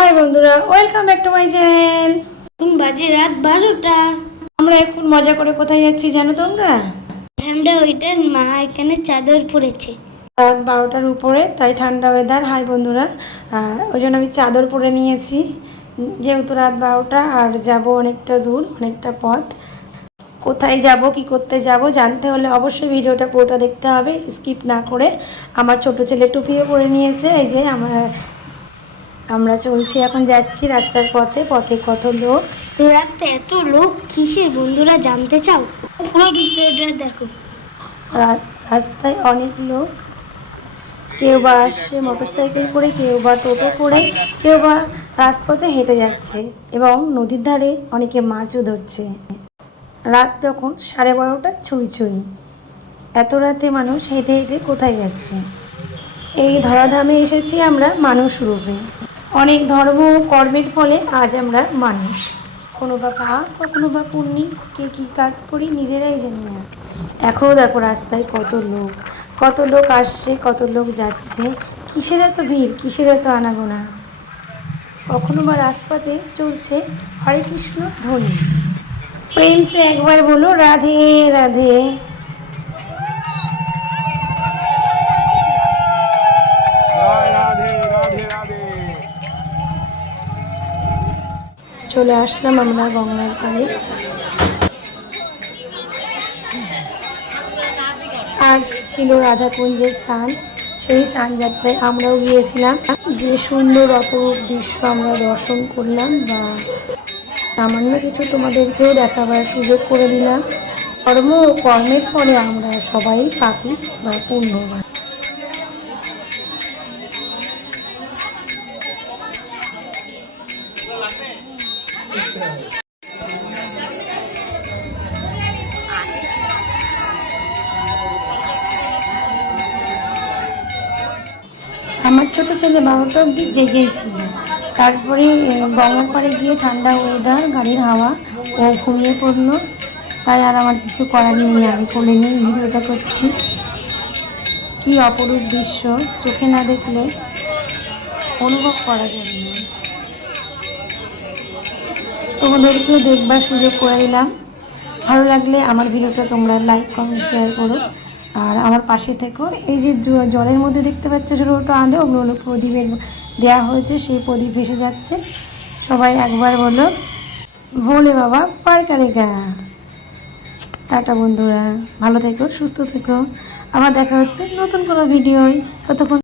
High বন্ধুরা welcome back to my channel এখন বাজে রাত বারোটা। আমরা এখন মজা করে কোথায় যাচ্ছি জানো তোমরা? ঠান্ডা ওইটা মা এখানে চাদর পরেছে। রাত বারোটার উপরে তাই ঠান্ডা ওয়েদার হাই বন্ধুরা। ওই জন্য আমি চাদর পরে নিয়েছি। যেহেতু রাত বারোটা আর যাব অনেকটা দূর অনেকটা পথ। কোথায় যাব কি করতে যাব জানতে হলে অবশ্যই ভিডিওটা পুরোটা দেখতে হবে। স্কিপ না করে আমার ছোট ছেলে টুপিও পরে নিয়েছে এই যে আমার আমরা চলছি এখন যাচ্ছি রাস্তার পথে পথে কত লোক? রাতে এত লোক কিসের বন্ধুরা জানতে চাও? পুরো ভিডিওটা দেখো। রাস্তায় অনেক লোক। কেউ বা আসছে মোটরসাইকেল করে কেউ বা টোটো করে কেউ বা রাজপথে হেঁটে যাচ্ছে এবং নদীর ধারে অনেকে মাছও ধরছে। রাত তখন সাড়ে বারোটা ছুঁই ছুঁই। এত রাতে মানুষ হেঁটে হেঁটে কোথায় যাচ্ছে? এই ধরাধামে এসেছি আমরা মানুষ রূপে। অনেক ধর্ম কর্মের ফলে আজ আমরা মানুষ। কোনো বা পাপ কখনো বা পুণ্যি, কে কী কাজ করি নিজেরাই জানি না। এখনও দেখো রাস্তায় কত লোক কত লোক আসছে, কত লোক যাচ্ছে। কিসের এত ভিড়, কিসের এত আনাগোনা? কখনো বা রাজপথে চলছে হরে কৃষ্ণ ধ্বনি। প্রেম সে একবার বলো, রাধে রাধে। চলে আসলাম আমরা গঙ্গার পাড়ে। আর ছিল রাধাকুঞ্জের স্নান। সেই স্নান যাত্রায় আমরাও গিয়েছিলাম। যে সুন্দর অপরূপ দৃশ্য আমরা দর্শন করলাম বা সামান্য কিছু তোমাদেরকেও দেখাবার সুযোগ করে দিলাম। কর্ম কর্মের ফলে আমরা সবাই পাপি বা পুণ্যবান। আমার ছোট ছেলে বারোটা অব্দি জেগেই ছিল। তারপরে গঙ্গার পাড়ে গিয়ে ঠান্ডা ওয়েদার গাড়ির হাওয়া, ও ঘুমিয়ে পড়ল। তাই আর আমার কিছু করার নেই, আমি কোলে নিয়ে ভিডিওটা করছি। কি অপরূপ দৃশ্য, চোখে না দেখলে অনুভব করা যাবে না। তোমাদেরকেও দেখবার সুযোগ করে দিলাম। ভালো লাগলে আমার ভিডিওটা তোমরা লাইক কমেন্ট শেয়ার করো। আর আমার পাশে থেকো এই যে জলের মধ্যে দেখতে পাচ্ছ ছোটো ছোটো আঁধে, ওগুলো হলো প্রদীপের দেওয়া হয়েছে, সেই প্রদীপ ভেসে যাচ্ছে। সবাই একবার বলো বলে বাবা পার কারেগা টাটা বন্ধুরা, ভালো থেকো, সুস্থ থেকো। আবার দেখা হচ্ছে নতুন কোনো ভিডিওয়। ততক্ষণ